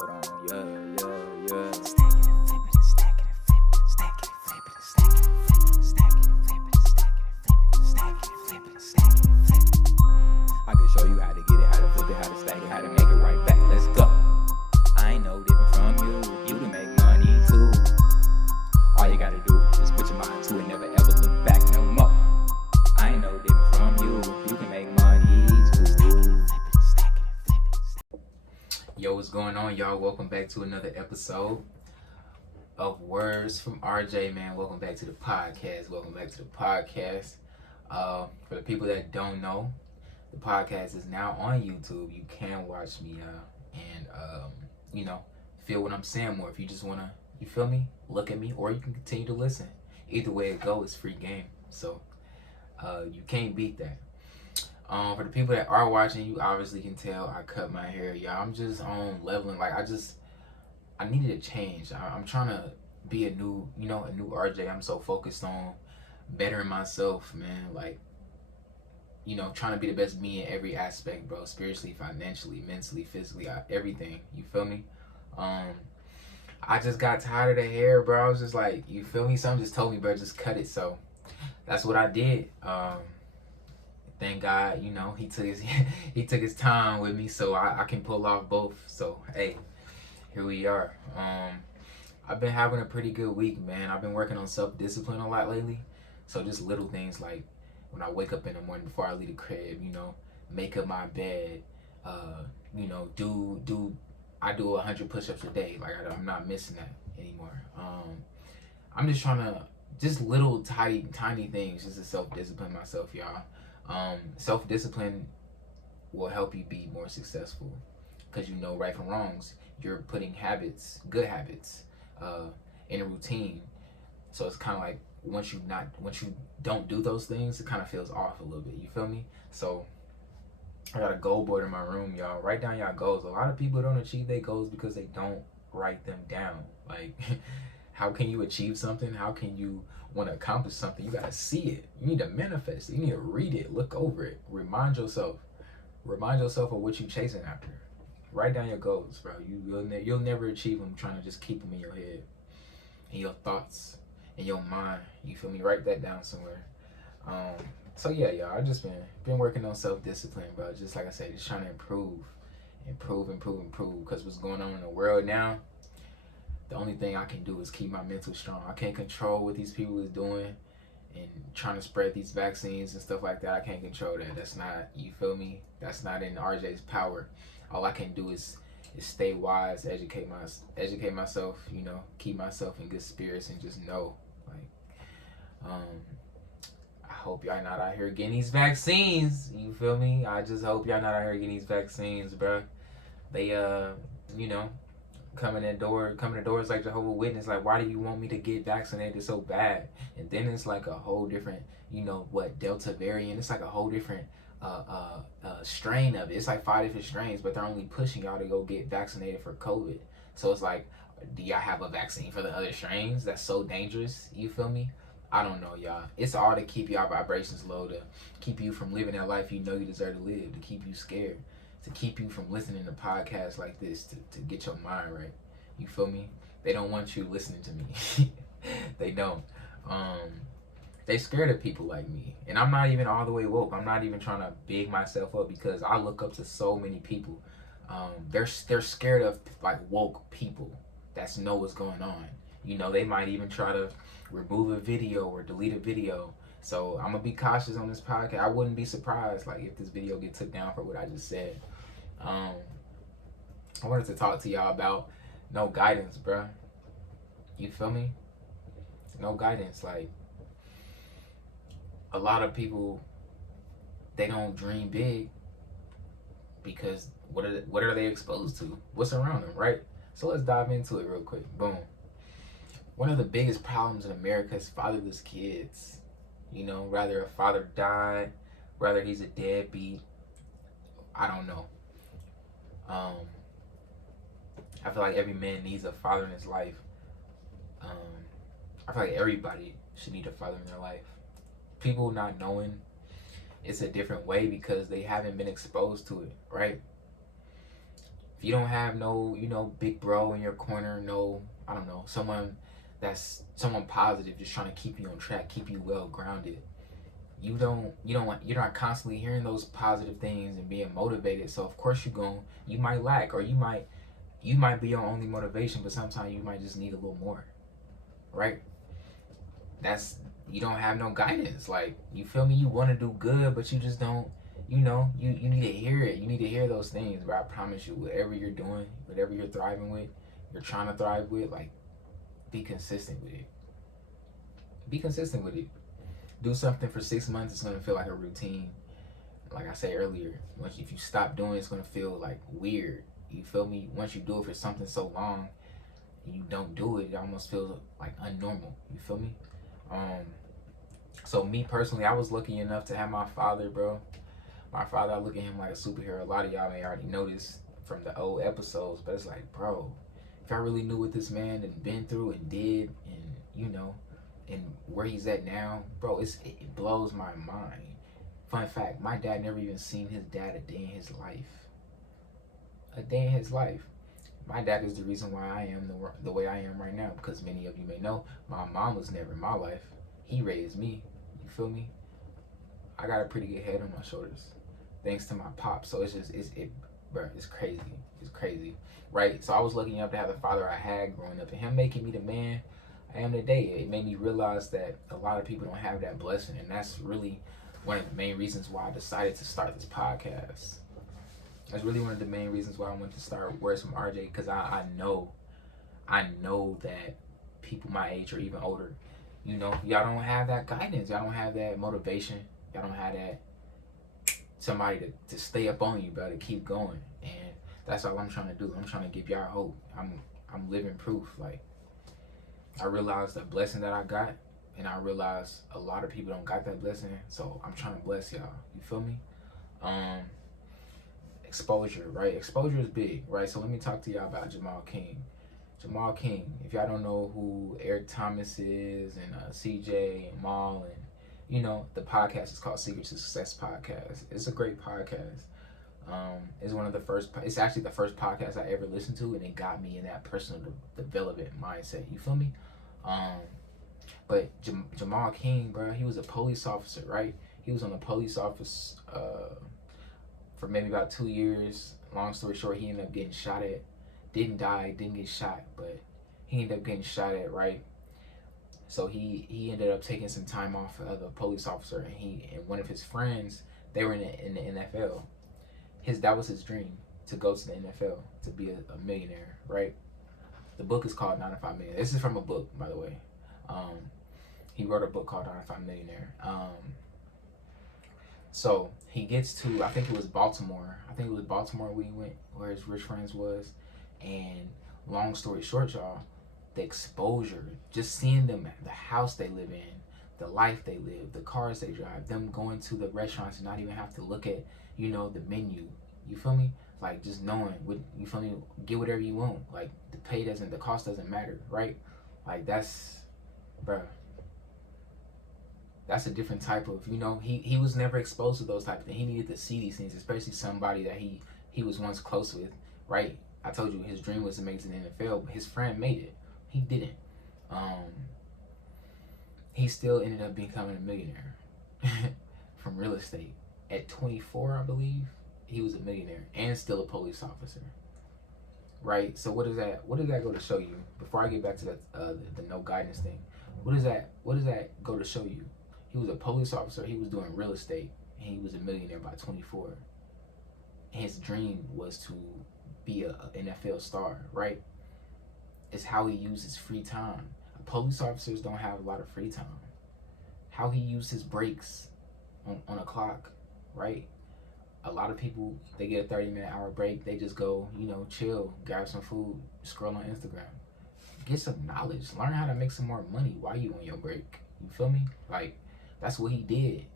Hold on, yeah. Stack it and flip it, stack it and flip it, stack it and flip it, stack it and flip it, stack it and flip it, stack it and flip it, stack it and flip it. I can show you how to get it, how to flip it, how to stack it, how to make it right back. Let's go. I ain't no different from you. You can make money too. All you gotta do is put your mind to it, never ever look back no more. I ain't no different from you. You can make money too. Yo, what's going on, y'all? Welcome back to another episode of Words from RJ, man. Welcome back to the podcast. For the people that don't know, the podcast is now on YouTube. You can watch me and feel what I'm saying more. If you just wanna, you feel me, look at me, or you can continue to listen. Either way it goes, it's free game. So you can't beat that. For the people that are watching, you obviously can tell I cut my hair, y'all. I'm just on leveling. Like I needed a change. I'm trying to be a new RJ. I'm so focused on bettering myself, man. Like, trying to be the best me in every aspect, bro. Spiritually, financially, mentally, physically, everything. You feel me? I just got tired of the hair, bro. I was just like, you feel me? Someone just told me, bro, just cut it. So that's what I did. Thank God, he took his time with me, so I can pull off both. So hey, here we are. I've been having a pretty good week, man. I've been working on self-discipline a lot lately. So just little things like when I wake up in the morning before I leave the crib, make up my bed, I do 100 push-ups a day. Like I'm not missing that anymore. I'm just trying to, just little tiny things just to self-discipline myself, y'all. Self-discipline will help you be more successful because you know right from wrongs. You're putting good habits, in a routine. So it's kind of like once you don't do those things, it kind of feels off a little bit. You feel me? So I got a goal board in my room, y'all. Write down y'all goals. A lot of people don't achieve their goals because they don't write them down. Like, how can you achieve something? How can you want to accomplish something? You got to see it. You need to manifest it. You need to read it. Look over it. Remind yourself of what you're chasing after. Write down your goals, bro. You'll never achieve them trying to just keep them in your head, in your thoughts, in your mind. You feel me? Write that down somewhere. So yeah, y'all. I just been working on self-discipline, bro. Just like I said, just trying to improve. Because what's going on in the world now, the only thing I can do is keep my mental strong. I can't control what these people is doing and trying to spread these vaccines and stuff like that. I can't control that. That's not, you feel me? That's not in RJ's power. All I can do is stay wise, educate myself, keep myself in good spirits, and just know, like, I hope y'all not out here getting these vaccines. You feel me? I just hope y'all not out here getting these vaccines, bro. They, coming to doors like Jehovah's Witness. Like, why do you want me to get vaccinated so bad? And then it's like a whole different, Delta variant. It's like a whole different strain of it. It's like 5 different strains, but they're only pushing y'all to go get vaccinated for COVID. So it's like, do y'all have a vaccine for the other strains? That's so dangerous. You feel me? I don't know, y'all. It's all to keep y'all vibrations low, to keep you from living that life you know you deserve to live, to keep you scared, to keep you from listening to podcasts like this, to get your mind right. You feel me? They don't want you listening to me. They don't. They scared of people like me. And I'm not even all the way woke. I'm not even trying to big myself up because I look up to so many people. They're scared of like woke people that know what's going on. They might even try to remove a video or delete a video. So I'm gonna be cautious on this podcast. I wouldn't be surprised like if this video get took down for what I just said. I wanted to talk to y'all about no guidance, bruh. You feel me? No guidance. Like, a lot of people, they don't dream big because what are they exposed to? What's around them, right? So let's dive into it real quick. Boom. One of the biggest problems in America is fatherless kids. Rather a father died, rather he's a deadbeat. I don't know. I feel like every man needs a father in his life. I feel like everybody should need a father in their life. People not knowing it's a different way because they haven't been exposed to it, right? If you don't have no, big bro in your corner, no, I don't know, someone positive, just trying to keep you on track, keep you well grounded. You're not constantly hearing those positive things and being motivated. So of course you might lack, or you might be your only motivation, but sometimes you might just need a little more, right? That's You don't have no guidance. Like, you feel me? You want to do good, but you just don't. You need to hear it. You need to hear those things. But I promise you, whatever you're doing, whatever you're thriving with, you're trying to thrive with, like, be consistent with it. Be consistent with it. Do something for 6 months, it's gonna feel like a routine. Like I said earlier, if you stop doing it, it's gonna feel like weird. You feel me? Once you do it for something so long, and you don't do it, it almost feels like unnormal. You feel me? Um, so me personally, I was lucky enough to have my father, bro. My father, I look at him like a superhero. A lot of y'all may already know this from the old episodes, but it's like, bro, if I really knew what this man had been through and did, and and where he's at now, bro, it blows my mind. Fun fact, my dad never even seen his dad a day in his life. A day in his life. My dad is the reason why I am the way I am right now, because many of you may know, my mom was never in my life. He raised me. You feel me? I got a pretty good head on my shoulders, thanks to my pop. So bro, it's crazy. It's crazy, right? So I was lucky enough to have the father I had growing up, and him making me the man I am today. It made me realize that a lot of people don't have that blessing, and that's really one of the main reasons why I decided to start this podcast. That's really one of the main reasons why I wanted to start Words from RJ, because I know that people my age or even older, y'all don't have that guidance, y'all don't have that motivation, y'all don't have that somebody to stay up on you, bro, to keep going. And that's all I'm trying to do. I'm trying to give y'all hope. I'm living proof. Like, I realized the blessing that I got, and I realized a lot of people don't got that blessing, so I'm trying to bless y'all. You feel me? Exposure, right? Exposure is big, right? So let me talk to y'all about Jamal King. Jamal King, if y'all don't know who Eric Thomas is, and CJ and Maul, and the podcast is called Secret to Success Podcast. It's a great podcast. It's actually the first podcast I ever listened to, and it got me in that personal development mindset. You feel me? But Jamal King, bro, he was a police officer, right? He was on the police office for maybe about 2 years. Long story short, he ended up getting shot at. Didn't die, didn't get shot, but he ended up getting shot at, right? So he ended up taking some time off as a police officer, and one of his friends, they were in the NFL. That was his dream, to go to the NFL, to be a millionaire, right? The book is called 9 to 5 Millionaire. This is from a book, by the way. He wrote a book called 9 to 5 Millionaire. So he gets to, I think it was Baltimore. Where he went, where his rich friends was. And long story short, y'all, the exposure, just seeing them, the house they live in, the life they live, the cars they drive, them going to the restaurants and not even have to look at, the menu. You feel me? Like, just knowing you feel me, get whatever you want. Like, the cost doesn't matter, right? Like, that's a different type of, he was never exposed to those type of things. He needed to see these things, especially somebody that he was once close with, right? I told you his dream was to make it in the NFL, but his friend made it. He didn't. He still ended up becoming a millionaire from real estate. At 24, I believe, he was a millionaire and still a police officer. Right? So what does that go to show you? Before I get back to the no guidance thing, what does that go to show you? He was a police officer, he was doing real estate, and he was a millionaire by 24. His dream was to be a NFL star, right? It's how he used his free time. Police officers don't have a lot of free time. How he used his breaks on a clock, right? A lot of people, they get a 30-minute hour break, they just go, chill, grab some food, scroll on Instagram. Get some knowledge, learn how to make some more money while you on your break. You feel me? Like, that's what he did.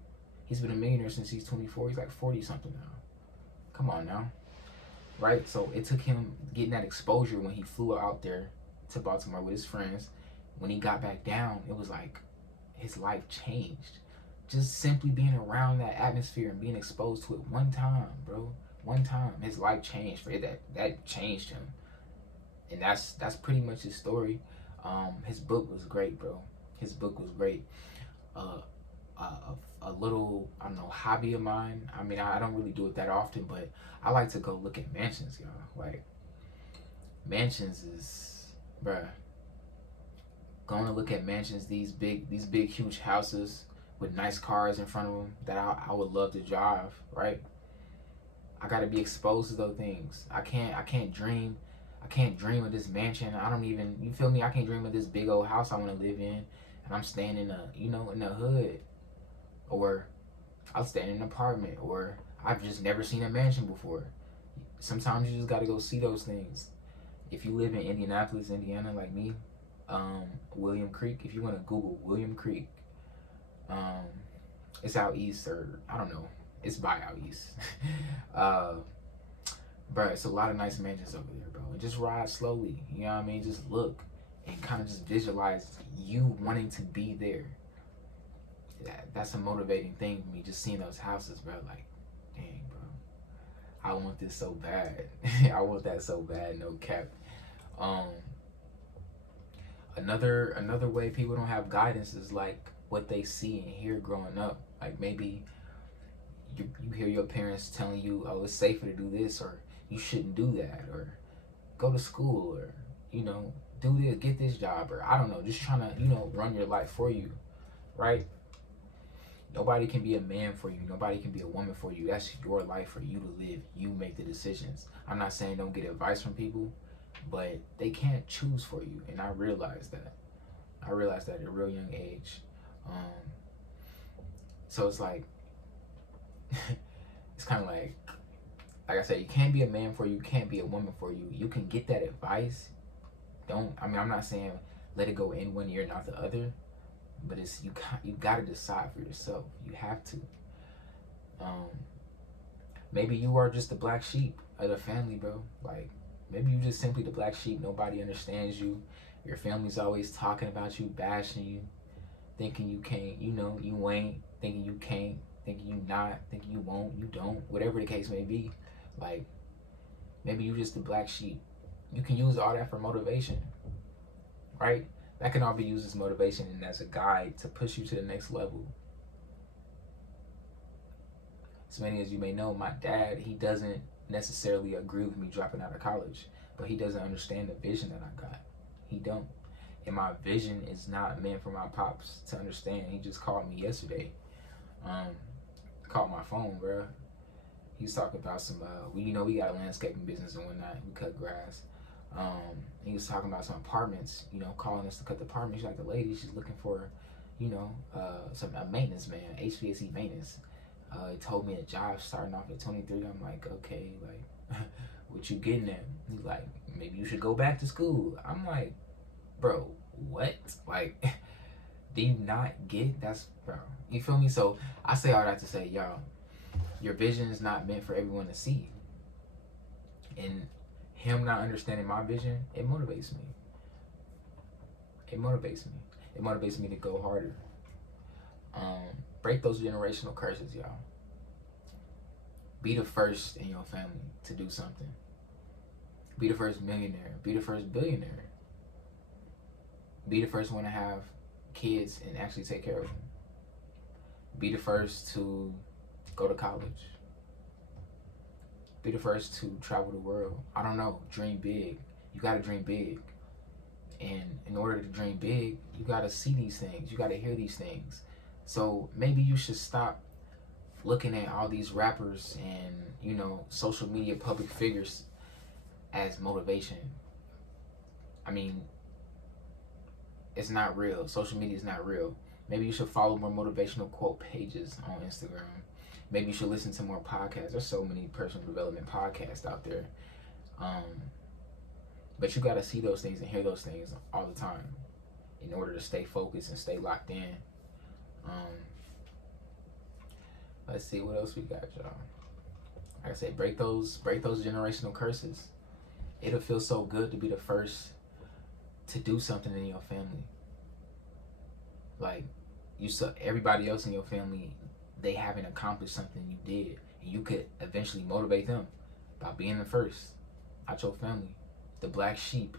He's been a millionaire since he's 24. He's like 40 something now. Come on now. Right? So it took him getting that exposure when he flew out there to Baltimore with his friends. When he got back down, it was like his life changed. Just simply being around that atmosphere and being exposed to it one time, bro. One time, his life changed. For it, that changed him, and that's pretty much his story. His book was great, bro. His book was great. Uh, a little, I don't know, hobby of mine. I mean, I don't really do it that often, but I like to go look at mansions, y'all. Like, mansions is, bruh, going to look at mansions, these big, huge houses with nice cars in front of them that I would love to drive, right? I gotta be exposed to those things. I can't dream. I can't dream of this mansion. I don't even, you feel me? I can't dream of this big old house I want to live in, and I'm staying in a, in the hood, or I'll stay in an apartment, or I've just never seen a mansion before. Sometimes you just gotta go see those things. If you live in Indianapolis, Indiana, like me, William Creek. If you want to Google William Creek, um, it's out east, or I don't know. It's by out east. Bro, it's a lot of nice mansions over there, bro. And just ride slowly. You know what I mean? Just look and kind of just visualize you wanting to be there. That's a motivating thing for me. Just seeing those houses, bro. Like, dang, bro. I want this so bad. I want that so bad. No cap. Um, another way people don't have guidance is like what they see and hear growing up. Like maybe you hear your parents telling you, oh, it's safer to do this, or you shouldn't do that, or go to school, or do this, get this job, or I don't know, just trying to run your life for you, right? Nobody can be a man for you. Nobody can be a woman for you. That's your life for you to live. You make the decisions. I'm not saying don't get advice from people, but they can't choose for you. And I realized that. I realized that at a real young age. So it's like, it's kind of like I said, you can't be a man for you. You can't be a woman for you. You can get that advice. I'm not saying let it go in one ear, not the other. But it's you got to decide for yourself. You have to. Maybe you are just the black sheep of the family, bro. Like, maybe you just simply the black sheep. Nobody understands you. Your family's always talking about you, bashing you, thinking you can't, you ain't, thinking you can't, thinking you not, thinking you won't, you don't, whatever the case may be. Like, maybe you just the black sheep. You can use all that for motivation, right? That can all be used as motivation and as a guide to push you to the next level. As many as you may know, my dad, he doesn't necessarily agree with me dropping out of college, but he doesn't understand the vision that I got. He don't. And my vision is not meant for my pops to understand. He just called me yesterday. Called my phone, bro. He was talking about some, we got a landscaping business and whatnot. We cut grass. He was talking about some apartments, calling us to cut the apartments. She's like, the lady, she's looking for, a maintenance man, HVAC maintenance. He told me a job starting off at 23. I'm like, okay, like, what you getting at? He's like, maybe you should go back to school. I'm like, bro, what? Like, do you not get that's, bro? You feel me? So I say all that to say, y'all, your vision is not meant for everyone to see. And him not understanding my vision, it motivates me. It motivates me. It motivates me to go harder. Break those generational curses, y'all. Be the first in your family to do something. Be the first millionaire. Be the first billionaire. Be the first one to have kids and actually take care of them. Be the first to go to college. Be the first to travel the world. I don't know. Dream big. You gotta dream big. And in order to dream big, you gotta see these things. You gotta hear these things. So maybe you should stop looking at all these rappers and, social media public figures as motivation. I mean, it's not real. Social media is not real. Maybe you should follow more motivational quote pages on Instagram. Maybe you should listen to more podcasts. There's so many personal development podcasts out there. But you got to see those things and hear those things all the time in order to stay focused and stay locked in. Let's see what else we got, y'all. Like I say, break those generational curses. It'll feel so good to be the first to do something in your family. Like, you saw everybody else in your family, they haven't accomplished something you did, And you could eventually motivate them by being the first out your family, the black sheep.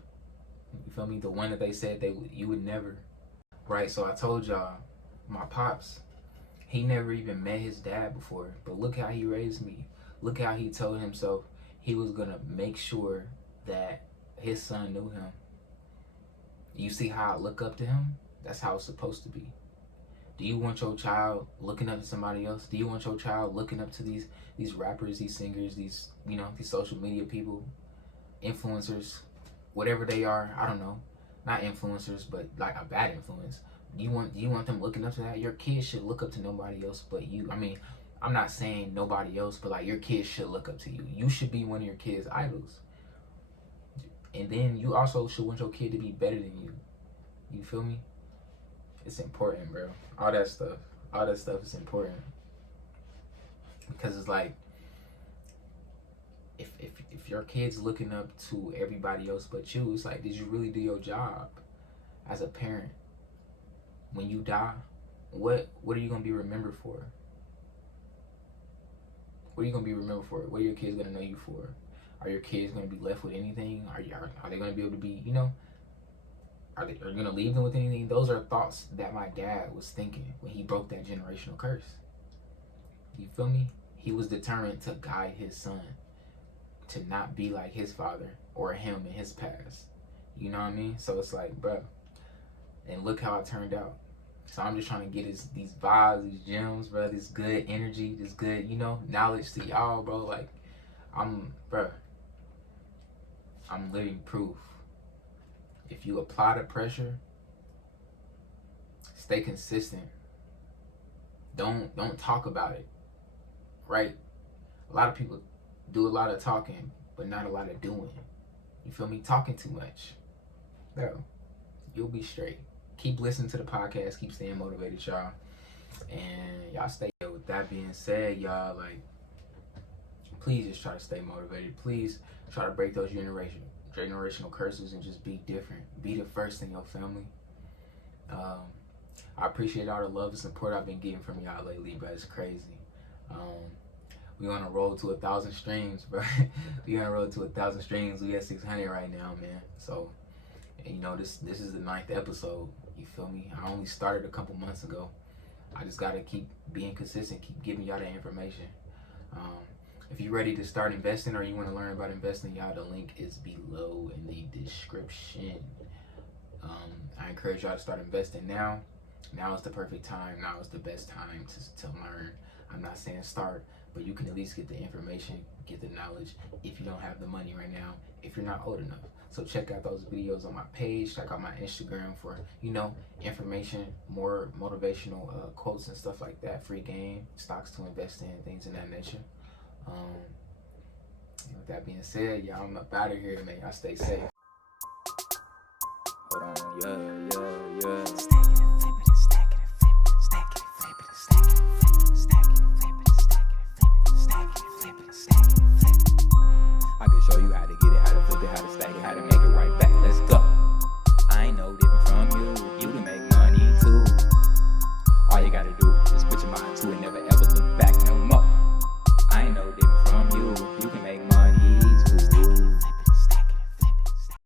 You feel me? The one that they said you would never. Right? So I told y'all, my pops, he never even met his dad before, but look how he raised me. Look how he told himself he was gonna make sure that his son knew him. You see how I look up to him? That's how it's supposed to be. Do you want your child looking up to somebody else? Do you want your child looking up to these rappers, these singers, these social media people, influencers, whatever they are? I don't know, not influencers, but like a bad influence. Do you want them looking up to that? Your kids should look up to nobody else but you. I mean, I'm not saying nobody else, but like your kids should look up to you. You should be one of your kids' idols. And then you also should want your kid to be better than you. You feel me? It's important, bro. All that stuff is important. Because it's like, if your kid's looking up to everybody else but you, it's like, did you really do your job as a parent? When you die, what are you gonna be remembered for? What are you gonna be remembered for? What are your kids gonna know you for? Are your kids gonna be left with anything? Are they gonna be able to be, are you gonna leave them with anything? Those are thoughts that my dad was thinking when he broke that generational curse. You feel me? He was determined to guide his son to not be like his father or him in his past. You know what I mean? So it's like, bro, and look how it turned out. So I'm just trying to get these vibes, these gems, bro, this good energy, this good, knowledge to y'all, bro. Like, I'm living proof. If you apply the pressure, stay consistent. Don't talk about it, right? A lot of people do a lot of talking, but not a lot of doing. You feel me? Talking too much, bro. You'll be straight. Keep listening to the podcast. Keep staying motivated, y'all. And y'all stay. With that being said, y'all, like, please just try to stay motivated. Please try to break those generational curses and just be different. Be the first in your family. I appreciate all the love and support I've been getting from y'all lately, bro. It's crazy. We on a roll to 1,000 streams, bro. We on a roll to 1,000 streams. We at 600 right now, man. So, and this is the 9th episode. You feel me? I only started a couple months ago. I just gotta keep being consistent, keep giving y'all that information. If you're ready to start investing or you want to learn about investing, y'all, the link is below in the description. I encourage y'all to start investing now. Now is the perfect time. Now is the best time to learn. I'm not saying start, but you can at least get the information, get the knowledge if you don't have the money right now, if you're not old enough. So check out those videos on my page. Check out my Instagram for, information, more motivational quotes and stuff like that. Free game, stocks to invest in, things of that nature. With that being said, y'all, I'm up out of here, man. Y'all stay safe. Hold on, yeah.